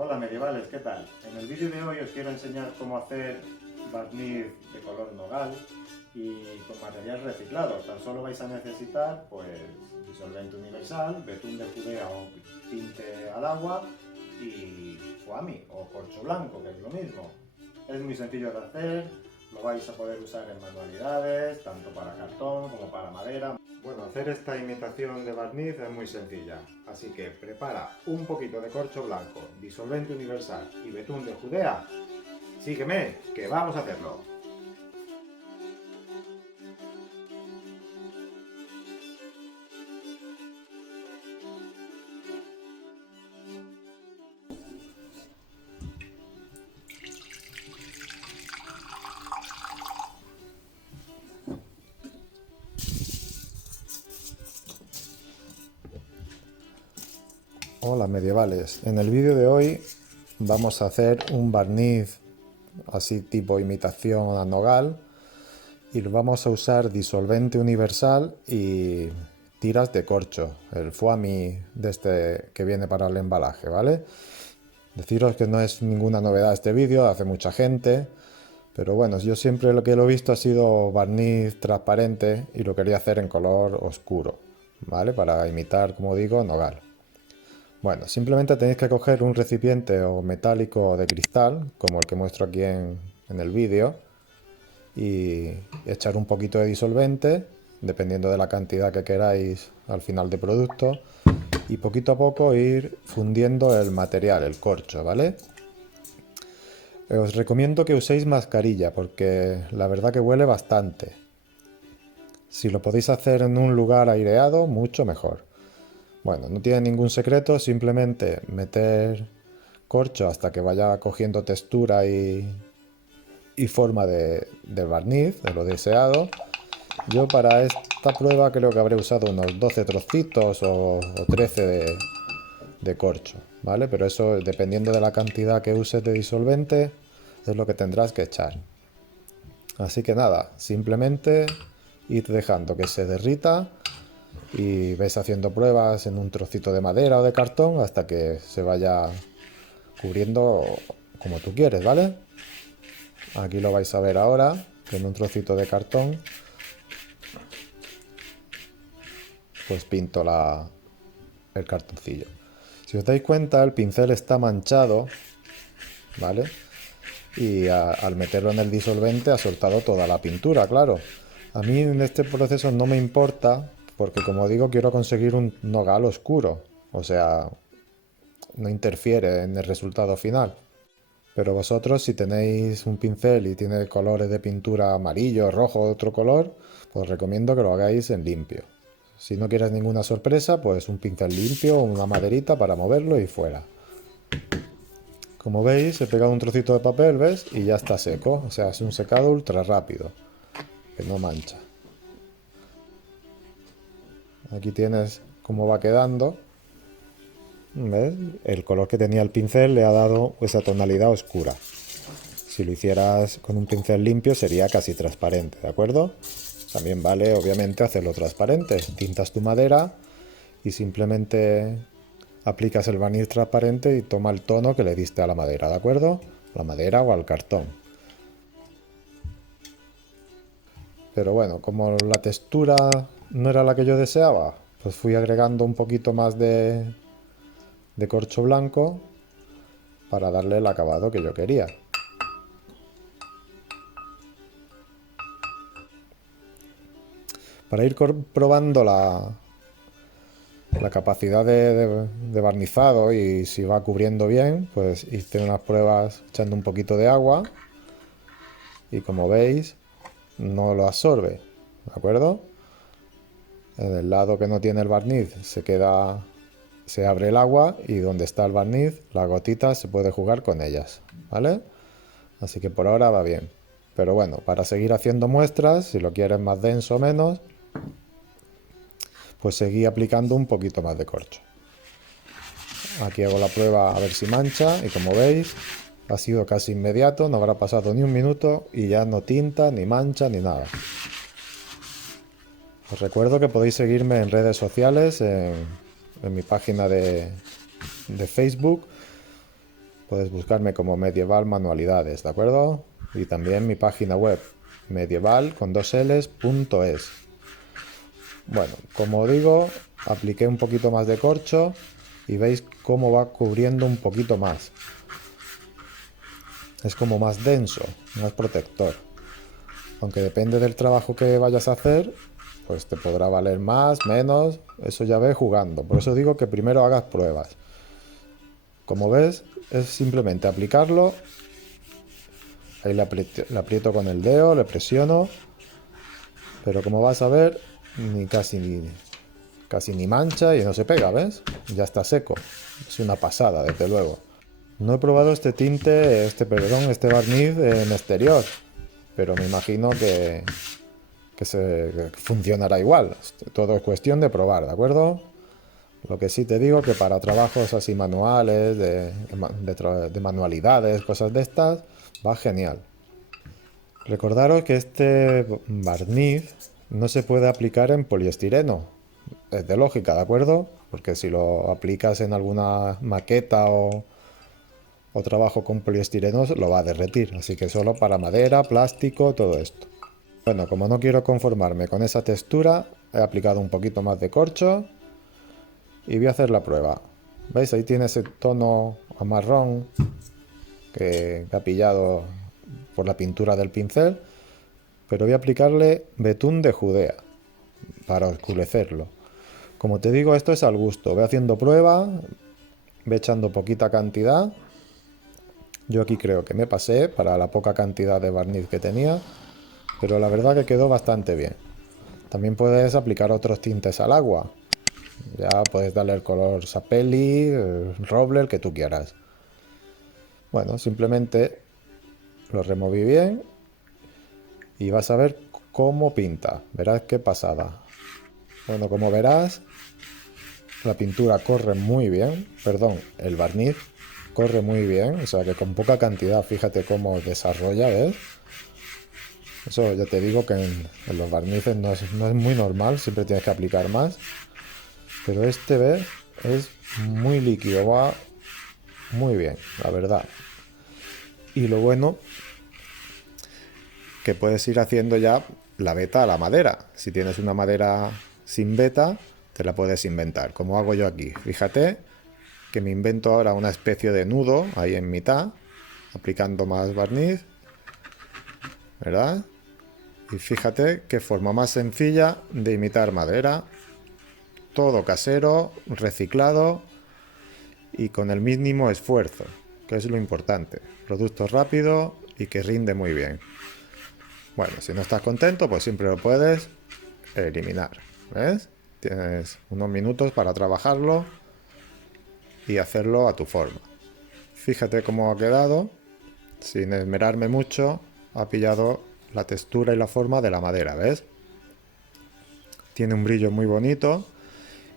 Hola medievales, ¿qué tal? En el vídeo de hoy os quiero enseñar cómo hacer barniz de color nogal y con material reciclado. Tan solo vais a necesitar pues disolvente universal, betún de Judea o tinte al agua y foamy o corcho blanco, que es lo mismo. Es muy sencillo de hacer, lo vais a poder usar en manualidades, tanto para cartón como para madera. Bueno, hacer esta imitación de barniz es muy sencilla, así que prepara un poquito de corcho blanco, disolvente universal y betún de Judea. Sígueme, que vamos a hacerlo. Hola medievales, en el vídeo de hoy vamos a hacer un barniz así tipo imitación a nogal y vamos a usar disolvente universal y tiras de corcho, el foamy de este que viene para el embalaje, ¿vale? Deciros que no es ninguna novedad este vídeo, hace mucha gente, pero bueno, yo siempre lo que lo he visto ha sido barniz transparente y lo quería hacer en color oscuro, ¿vale? Para imitar, como digo, nogal. Bueno, simplemente tenéis que coger un recipiente o metálico de cristal, como el que muestro aquí en el vídeo, y echar un poquito de disolvente, dependiendo de la cantidad que queráis al final de producto, y poquito a poco ir fundiendo el material, el corcho, ¿vale? Os recomiendo que uséis mascarilla porque la verdad que huele bastante. Si lo podéis hacer en un lugar aireado, mucho mejor. Bueno, no tiene ningún secreto, simplemente meter corcho hasta que vaya cogiendo textura y forma de barniz, de lo deseado. Yo para esta prueba creo que habré usado unos 12 trocitos o 13 de corcho, ¿vale? Pero eso dependiendo de la cantidad que uses de disolvente es lo que tendrás que echar. Así que nada, simplemente ir dejando que se derrita y ves haciendo pruebas en un trocito de madera o de cartón hasta que se vaya cubriendo como tú quieres, ¿vale? Aquí lo vais a ver ahora, que en un trocito de cartón pues pinto el cartoncillo. Si os dais cuenta, el pincel está manchado, ¿vale? Y al meterlo en el disolvente ha soltado toda la pintura, claro. A mí en este proceso no me importa porque, como digo, quiero conseguir un nogal oscuro, o sea, no interfiere en el resultado final. Pero vosotros, si tenéis un pincel y tiene colores de pintura amarillo, rojo o otro color, pues recomiendo que lo hagáis en limpio. Si no quieres ninguna sorpresa, pues un pincel limpio o una maderita para moverlo y fuera. Como veis, he pegado un trocito de papel, ¿ves? Y ya está seco. O sea, es un secado ultra rápido, que no mancha. Aquí tienes cómo va quedando. ¿Ves? El color que tenía el pincel le ha dado esa tonalidad oscura. Si lo hicieras con un pincel limpio sería casi transparente, ¿de acuerdo? También vale, obviamente, hacerlo transparente. Tintas tu madera y simplemente aplicas el barniz transparente y toma el tono que le diste a la madera, ¿de acuerdo? A la madera o al cartón. Pero bueno, como la textura no era la que yo deseaba, pues fui agregando un poquito más de corcho blanco para darle el acabado que yo quería. Para ir probando la capacidad de barnizado y si va cubriendo bien, pues hice unas pruebas echando un poquito de agua y como veis no lo absorbe, ¿de acuerdo? En el lado que no tiene el barniz se abre el agua y donde está el barniz, las gotitas se puede jugar con ellas, ¿vale? Así que por ahora va bien. Pero bueno, para seguir haciendo muestras, si lo quieres más denso o menos, pues seguí aplicando un poquito más de corcho. Aquí hago la prueba a ver si mancha y como veis ha sido casi inmediato, no habrá pasado ni un minuto y ya no tinta, ni mancha, ni nada. Os recuerdo que podéis seguirme en redes sociales, en mi página de Facebook Puedes buscarme como Medieval Manualidades, ¿de acuerdo? Y también mi página web, medieval.es. Bueno, como digo, apliqué un poquito más de corcho y veis cómo va cubriendo un poquito más. Es como más denso, más protector. Aunque depende del trabajo que vayas a hacer, pues te podrá valer más, menos, eso ya ves jugando. Por eso digo que primero hagas pruebas. Como ves, es simplemente aplicarlo. Ahí le aprieto con el dedo, le presiono. Pero como vas a ver, casi ni mancha y no se pega, ¿ves? Ya está seco. Es una pasada, desde luego. No he probado este tinte, este barniz en exterior, pero me imagino que funcionará igual. Todo es cuestión de probar, ¿de acuerdo? Lo que sí te digo que para trabajos así manuales, de manualidades, cosas de estas, va genial. Recordaros que este barniz no se puede aplicar en poliestireno. Es de lógica, ¿de acuerdo? Porque si lo aplicas en alguna maqueta o trabajo con poliestireno, lo va a derretir. Así que solo para madera, plástico, todo esto. Bueno, como no quiero conformarme con esa textura, he aplicado un poquito más de corcho y voy a hacer la prueba. ¿Veis? Ahí tiene ese tono a marrón que ha pillado por la pintura del pincel, pero voy a aplicarle betún de Judea para oscurecerlo. Como te digo, esto es al gusto. Voy haciendo prueba, voy echando poquita cantidad. Yo aquí creo que me pasé para la poca cantidad de barniz que tenía, pero la verdad que quedó bastante bien. También puedes aplicar otros tintes al agua. Ya puedes darle el color sapelli, roble, el que tú quieras. Bueno, simplemente lo removí bien y vas a ver cómo pinta. Verás qué pasada. Bueno, como verás, la pintura corre muy bien. Perdón, el barniz corre muy bien. O sea que con poca cantidad, fíjate cómo desarrolla, ¿ves? Eso ya te digo que en los barnices no es muy normal. Siempre tienes que aplicar más. Pero este, ¿ves? Es muy líquido. Va muy bien, la verdad. Y lo bueno que puedes ir haciendo ya la veta a la madera. Si tienes una madera sin veta, te la puedes inventar, como hago yo aquí. Fíjate que me invento ahora una especie de nudo ahí en mitad, aplicando más barniz, ¿verdad? Y fíjate qué forma más sencilla de imitar madera. Todo casero, reciclado y con el mínimo esfuerzo, que es lo importante. Producto rápido y que rinde muy bien. Bueno, si no estás contento, pues siempre lo puedes eliminar. ¿Ves? Tienes unos minutos para trabajarlo y hacerlo a tu forma. Fíjate cómo ha quedado. Sin esmerarme mucho, ha pillado la textura y la forma de la madera, ¿ves? Tiene un brillo muy bonito.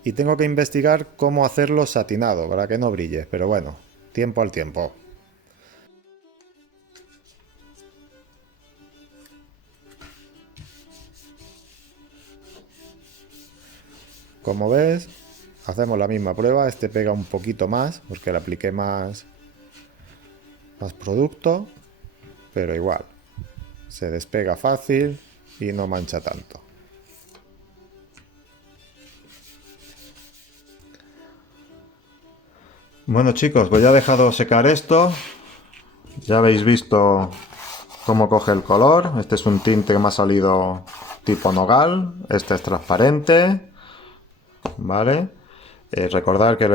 Y tengo que investigar cómo hacerlo satinado para que no brille. Pero bueno, tiempo al tiempo. Como ves, hacemos la misma prueba. Este pega un poquito más porque le apliqué más producto, pero igual se despega fácil y no mancha tanto. Bueno chicos, pues ya he dejado secar esto. Ya habéis visto cómo coge el color. Este es un tinte que me ha salido tipo nogal. Este es transparente, ¿vale? Recordad que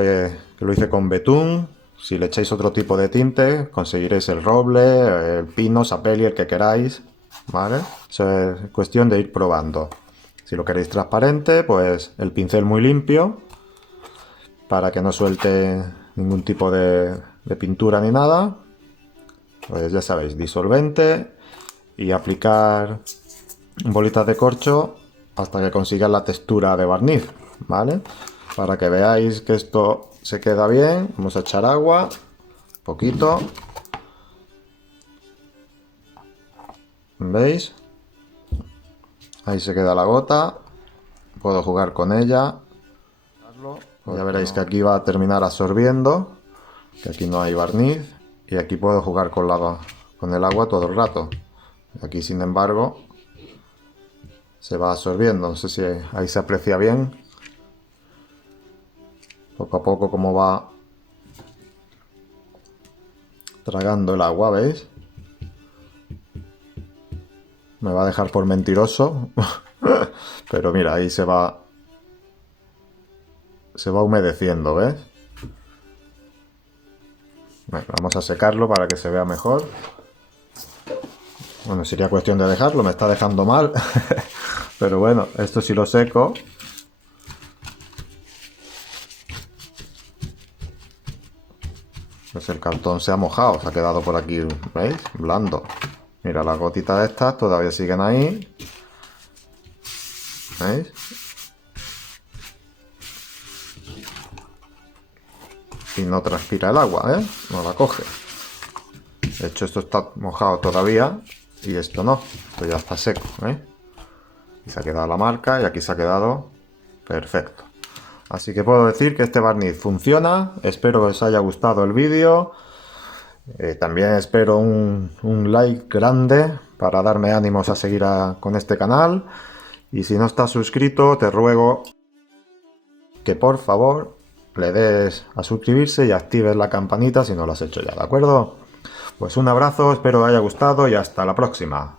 lo hice con betún. Si le echáis otro tipo de tinte, conseguiréis el roble, el pino, sapelli, el que queráis, ¿vale? Eso es cuestión de ir probando. Si lo queréis transparente, pues el pincel muy limpio, para que no suelte ningún tipo de pintura ni nada. Pues ya sabéis, disolvente y aplicar bolitas de corcho hasta que consigas la textura de barniz, ¿vale? Para que veáis que esto se queda bien, vamos a echar agua, poquito. ¿Veis? Ahí se queda la gota. Puedo jugar con ella. Ya veréis que aquí va a terminar absorbiendo, que aquí no hay barniz. y aquí puedo jugar con el agua todo el rato. Aquí, sin embargo, se va absorbiendo. No sé si ahí se aprecia bien. Poco a poco como va tragando el agua, ¿veis? Me va a dejar por mentiroso. Pero mira, ahí se va humedeciendo, ¿ves? Bueno, vamos a secarlo para que se vea mejor. Bueno, sería cuestión de dejarlo, me está dejando mal. Pero bueno, esto sí lo seco. Pues el cartón se ha mojado, se ha quedado por aquí, ¿veis? Blando. Mira, las gotitas estas todavía siguen ahí. ¿Veis? Y no transpira el agua, ¿eh? No la coge. De hecho, esto está mojado todavía y esto no. Esto ya está seco, ¿eh? Y se ha quedado la marca y aquí se ha quedado perfecto. Así que puedo decir que este barniz funciona. Espero que os haya gustado el vídeo. También espero un like grande para darme ánimos a seguir con este canal. Y si no estás suscrito, te ruego que por favor le des a suscribirse y actives la campanita si no lo has hecho ya, ¿de acuerdo? Pues un abrazo, espero que haya gustado y hasta la próxima.